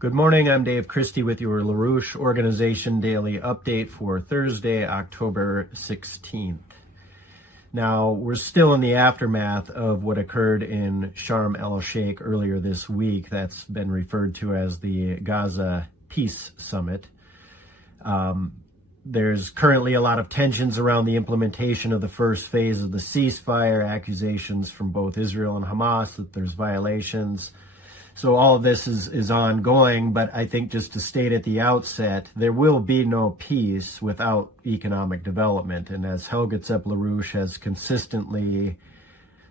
Good morning, I'm Dave Chrisitie with your LaRouche Organization Daily Update for Thursday, October 16th. Now, we're still in the aftermath of what occurred in Sharm el-Sheikh earlier this week. That's been referred to as the Gaza Peace Summit. There's currently a lot of tensions around the implementation of the first phase of the ceasefire, accusations from both Israel and Hamas that there's violations. So all of this is ongoing, but I think just to state at the outset, there will be no peace without economic development. And as Helge LaRouche has consistently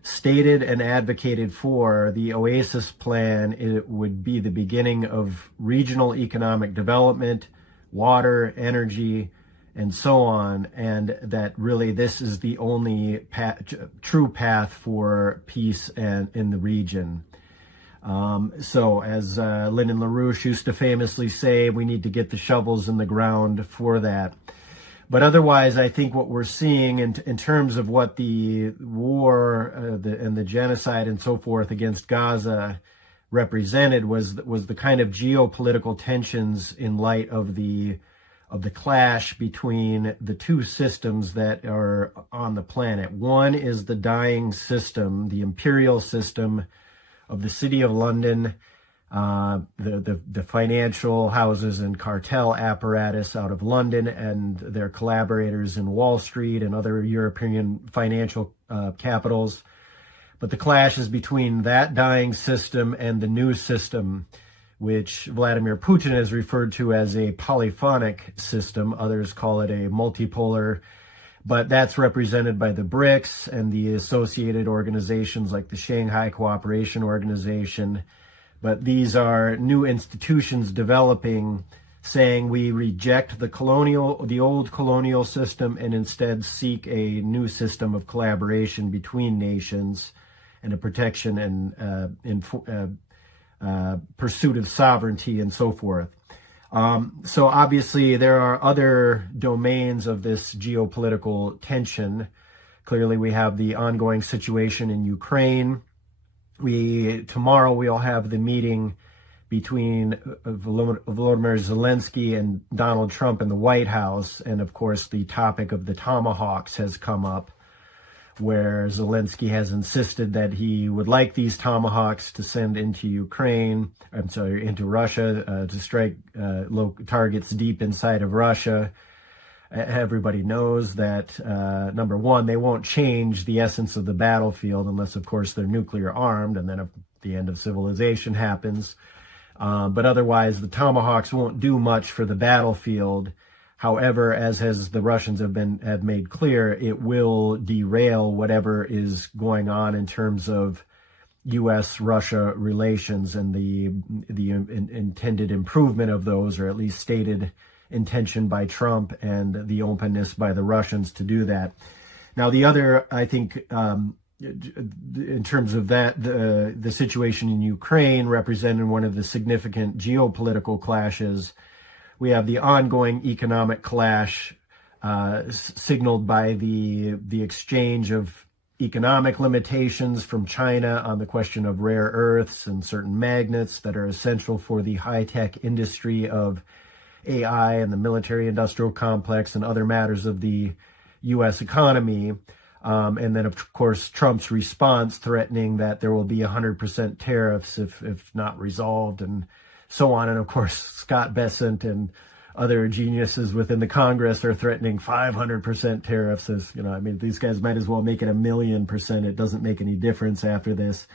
stated and advocated for, the Oasis plan, it would be the beginning of regional economic development, water, energy, and so on, and that really this is the only true path for peace and in the region. So as Lyndon LaRouche used to famously say, we need to get the shovels in the ground for that. But otherwise, I think what we're seeing in terms of what the war and the genocide and so forth against Gaza represented was the kind of geopolitical tensions in light of the clash between the two systems that are on the planet. One is the dying system, the imperial system of the City of London, the financial houses and cartel apparatus out of London and their collaborators in Wall Street and other European financial capitals. But the clash is between that dying system and the new system, which Vladimir Putin has referred to as a polyphonic system. Others call it a multipolar, but that's represented by the BRICS and the associated organizations like the Shanghai Cooperation Organization. But these are new institutions developing, saying we reject the old colonial system and instead seek a new system of collaboration between nations and a protection and pursuit of sovereignty and so forth. So obviously there are other domains of this geopolitical tension. Clearly we have the ongoing situation in Ukraine. Tomorrow we'll have the meeting between Volodymyr Zelensky and Donald Trump in the White House. And of course the topic of the Tomahawks has come up, where Zelensky has insisted that he would like these Tomahawks to send into Russia, to strike targets deep inside of Russia. Everybody knows that, number one, they won't change the essence of the battlefield unless, of course, they're nuclear armed, and then the end of civilization happens. But otherwise, the Tomahawks won't do much for the battlefield. However, as the Russians have made clear, it will derail whatever is going on in terms of U.S.-Russia relations and the intended improvement of those, or at least stated intention by Trump and the openness by the Russians to do that. Now, the other, I think, in terms of that, the situation in Ukraine represented one of the significant geopolitical clashes. We have the ongoing economic clash signaled by the exchange of economic limitations from China on the question of rare earths and certain magnets that are essential for the high-tech industry of AI and the military-industrial complex and other matters of the U.S. economy. And then, of course, Trump's response threatening that there will be 100% tariffs if not resolved, and so on. And of course, Scott Bessent and other geniuses within the Congress are threatening 500% tariffs. As you know, I mean, these guys might as well make it 1,000,000%. It doesn't make any difference after this.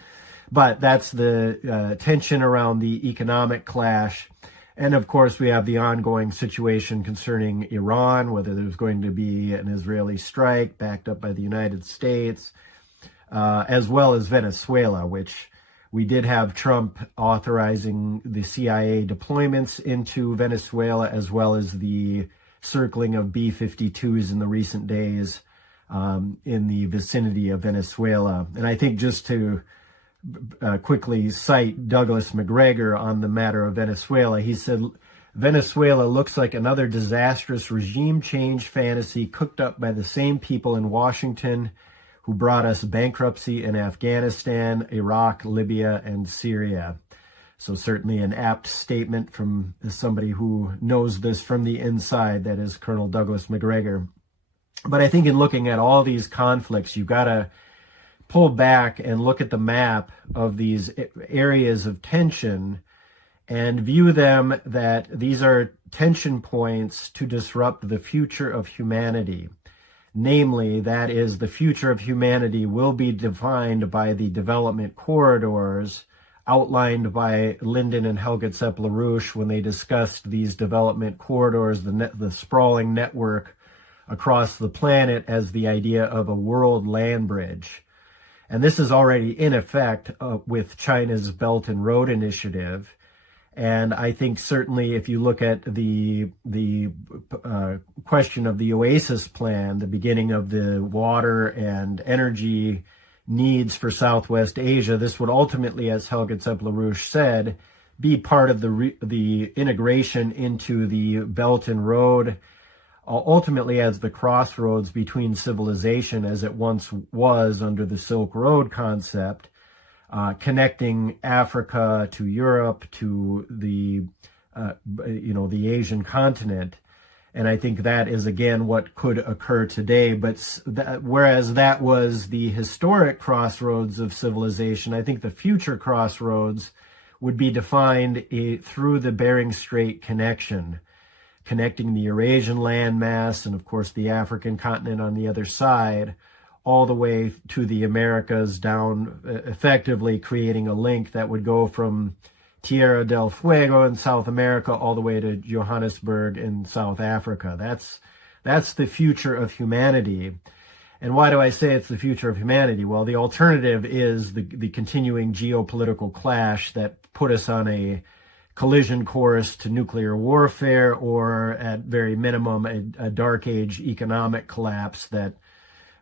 But that's the tension around the economic clash. And of course, we have the ongoing situation concerning Iran, whether there's going to be an Israeli strike backed up by the United States, as well as Venezuela, which we did have Trump authorizing the CIA deployments into Venezuela, as well as the circling of B-52s in the recent days in the vicinity of Venezuela. And I think just to quickly cite Douglas McGregor on the matter of Venezuela, he said, Venezuela looks like another disastrous regime change fantasy cooked up by the same people in Washington who brought us bankruptcy in Afghanistan, Iraq, Libya, and Syria. So certainly an apt statement from somebody who knows this from the inside, that is Colonel Douglas Macgregor. But I think in looking at all these conflicts, you've got to pull back and look at the map of these areas of tension and view them that these are tension points to disrupt the future of humanity. Namely, that is, the future of humanity will be defined by the development corridors outlined by Lyndon and Helga Zepp-LaRouche when they discussed these development corridors, the sprawling network across the planet, as the idea of a world land bridge. And this is already in effect with China's Belt and Road Initiative. And I think certainly if you look at the question of the Oasis plan, the beginning of the water and energy needs for Southwest Asia, this would ultimately, as Helga Zepp-LaRouche said, be part of the integration into the Belt and Road, ultimately as the crossroads between civilization as it once was under the Silk Road concept, connecting Africa to Europe, to the Asian continent. And I think that is, again, what could occur today. But whereas that was the historic crossroads of civilization, I think the future crossroads would be defined through the Bering Strait connection, connecting the Eurasian landmass and, of course, the African continent on the other side, all the way to the Americas, down, effectively creating a link that would go from Tierra del Fuego in South America all the way to Johannesburg in South Africa. That's the future of humanity. And why do I say it's the future of humanity? Well, the alternative is the continuing geopolitical clash that put us on a collision course to nuclear warfare, or at very minimum, a dark age economic collapse that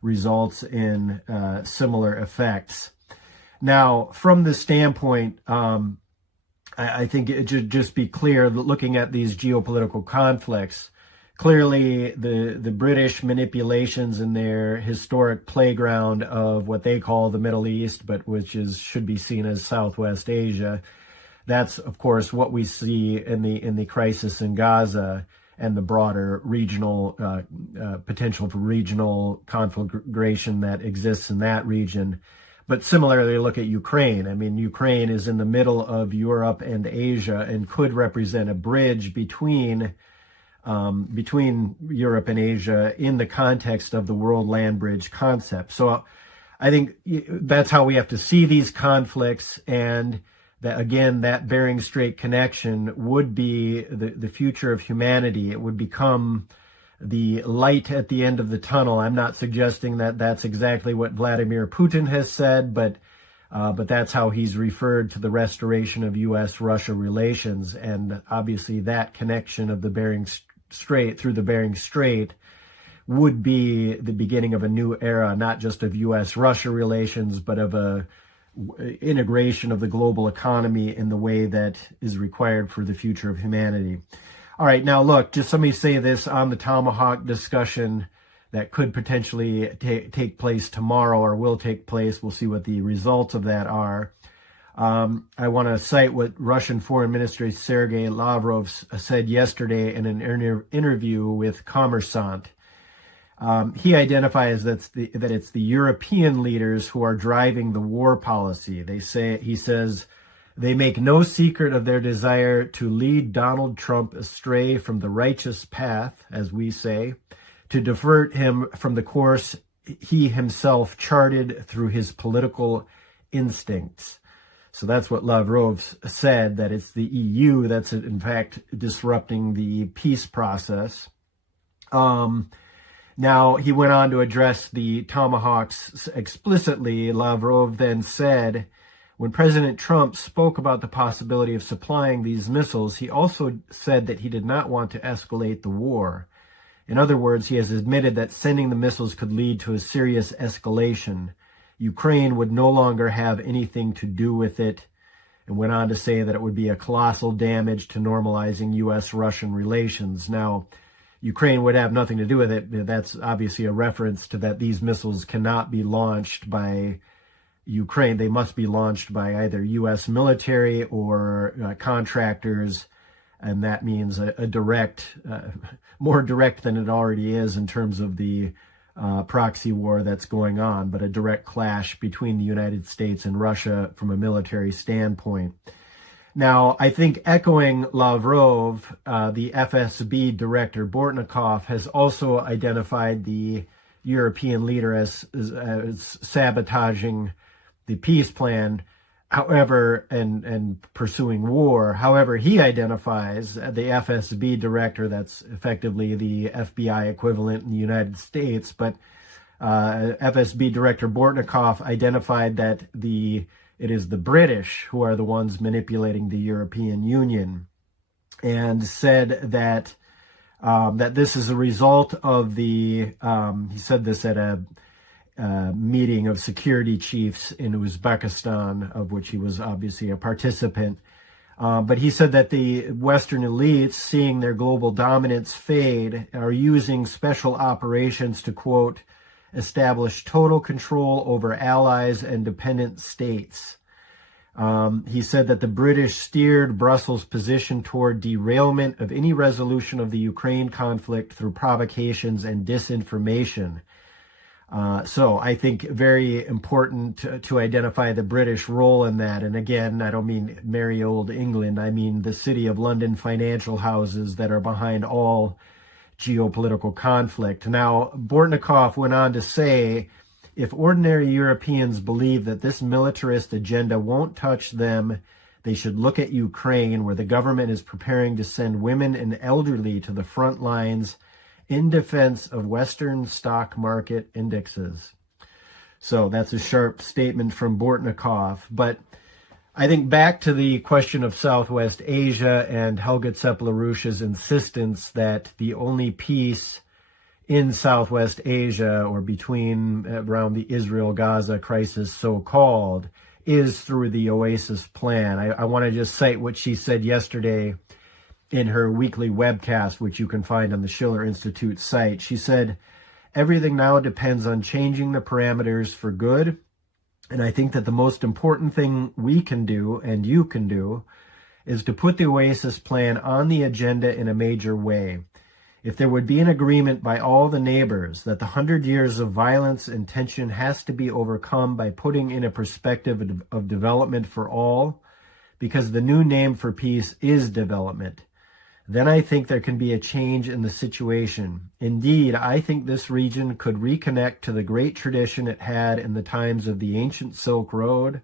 results in similar effects. Now, from this standpoint, I think it should just be clear that looking at these geopolitical conflicts, clearly the British manipulations in their historic playground of what they call the Middle East, but which should be seen as Southwest Asia. That's, of course, what we see in the crisis in Gaza and the broader regional potential for regional conflagration that exists in that region. But similarly, look at Ukraine. I mean, Ukraine is in the middle of Europe and Asia and could represent a bridge between Europe and Asia in the context of the world land bridge concept. So I think that's how we have to see these conflicts, and that, again, that Bering Strait connection would be the future of humanity. It would become the light at the end of the tunnel. I'm not suggesting that that's exactly what Vladimir Putin has said, but that's how he's referred to the restoration of U.S.-Russia relations. And obviously that connection of the Bering Strait through the Bering Strait would be the beginning of a new era, not just of U.S.-Russia relations, but of a integration of the global economy in the way that is required for the future of humanity. All right, now look, just let me say this on the Tomahawk discussion that could potentially take place tomorrow, or will take place. We'll see what the results of that are. I want to cite what Russian Foreign Minister Sergei Lavrov said yesterday in an interview with Kommersant. He identifies that it's the European leaders who are driving the war policy. He says, they make no secret of their desire to lead Donald Trump astray from the righteous path, as we say, to divert him from the course he himself charted through his political instincts. So that's what Lavrov said, that it's the EU that's in fact disrupting the peace process. Now, he went on to address the Tomahawks explicitly. Lavrov then said, when President Trump spoke about the possibility of supplying these missiles, he also said that he did not want to escalate the war. In other words, he has admitted that sending the missiles could lead to a serious escalation. Ukraine would no longer have anything to do with it, and went on to say that it would be a colossal damage to normalizing U.S.-Russian relations. Now, Ukraine would have nothing to do with it. That's obviously a reference to that these missiles cannot be launched by Ukraine. They must be launched by either U.S. military or contractors, and that means a direct, more direct than it already is in terms of the proxy war that's going on, but a direct clash between the United States and Russia from a military standpoint. Now, I think echoing Lavrov, the FSB director Bortnikov has also identified the European leader as sabotaging the peace plan, however, and pursuing war. However, he identifies the FSB director, that's effectively the FBI equivalent in the United States, but FSB director Bortnikov identified that it is the British who are the ones manipulating the European Union, and said that that this is a result of he said this at a meeting of security chiefs in Uzbekistan, of which he was obviously a participant. But he said that the Western elites, seeing their global dominance fade, are using special operations to, quote, establish total control over allies and dependent states. He said that the British steered Brussels' position toward derailment of any resolution of the Ukraine conflict through provocations and disinformation. So I think very important to identify the British role in that. And again, I don't mean merry old England. I mean the City of London financial houses that are behind all geopolitical conflict. Now, Bortnikov went on to say, if ordinary Europeans believe that this militarist agenda won't touch them, they should look at Ukraine, where the government is preparing to send women and elderly to the front lines in defense of Western stock market indexes. So that's a sharp statement from Bortnikov. But I think back to the question of Southwest Asia and Helga Tseplarusha's insistence that the only peace in Southwest Asia, or between around the Israel-Gaza crisis so-called, is through the Oasis plan. I want to just cite what she said yesterday in her weekly webcast, which you can find on the Schiller Institute site. She said, everything now depends on changing the parameters for good. And I think that the most important thing we can do, and you can do, is to put the Oasis plan on the agenda in a major way. If there would be an agreement by all the neighbors that the 100 years of violence and tension has to be overcome by putting in a perspective of development for all, because the new name for peace is development, then I think there can be a change in the situation. Indeed, I think this region could reconnect to the great tradition it had in the times of the ancient Silk Road,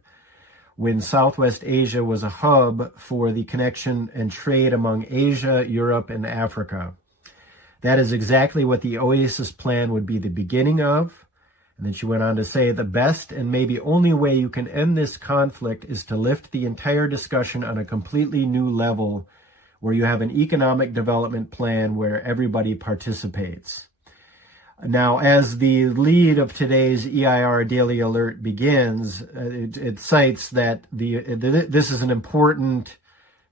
when Southwest Asia was a hub for the connection and trade among Asia, Europe, and Africa. That is exactly what the Oasis plan would be the beginning of. And then she went on to say, the best and maybe only way you can end this conflict is to lift the entire discussion on a completely new level, where you have an economic development plan where everybody participates. Now, as the lead of today's EIR Daily Alert begins, it cites that this is an important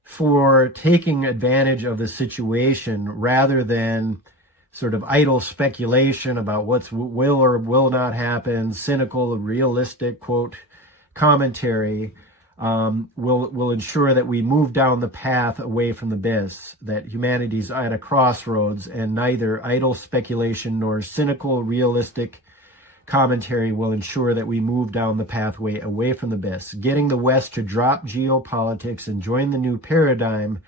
for taking advantage of the situation rather than sort of idle speculation about what will or will not happen, cynical, realistic, quote, commentary. Will ensure that we move down the path away from the abyss, that humanity's at a crossroads, and neither idle speculation nor cynical, realistic commentary will ensure that we move down the pathway away from the abyss. Getting the West to drop geopolitics and join the new paradigm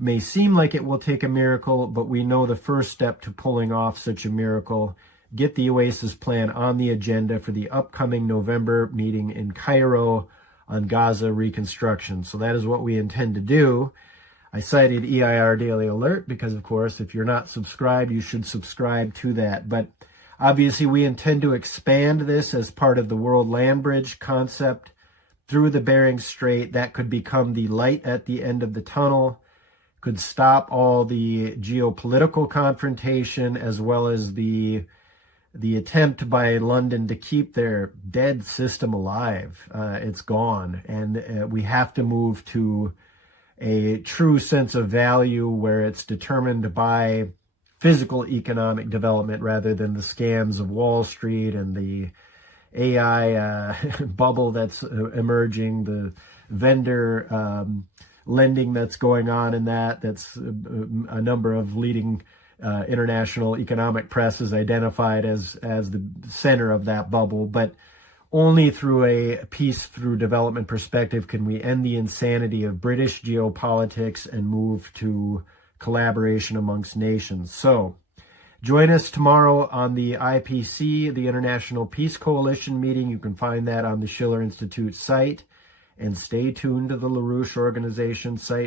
may seem like it will take a miracle, but we know the first step to pulling off such a miracle. Get the Oasis plan on the agenda for the upcoming November meeting in Cairo on Gaza reconstruction. So that is what we intend to do. I cited EIR Daily Alert because, of course, if you're not subscribed, you should subscribe to that. But obviously, we intend to expand this as part of the World Landbridge concept through the Bering Strait. That could become the light at the end of the tunnel, could stop all the geopolitical confrontation, as well as the attempt by London to keep their dead system alive. It's gone. And we have to move to a true sense of value where it's determined by physical economic development rather than the scams of Wall Street and the AI bubble that's emerging, the vendor lending that's going on in that's a number of leading international economic press is identified as the center of that bubble. But only through a peace through development perspective can we end the insanity of British geopolitics and move to collaboration amongst nations. So join us tomorrow on the IPC, the International Peace Coalition meeting. You can find that on the Schiller Institute site. And stay tuned to the LaRouche Organization site.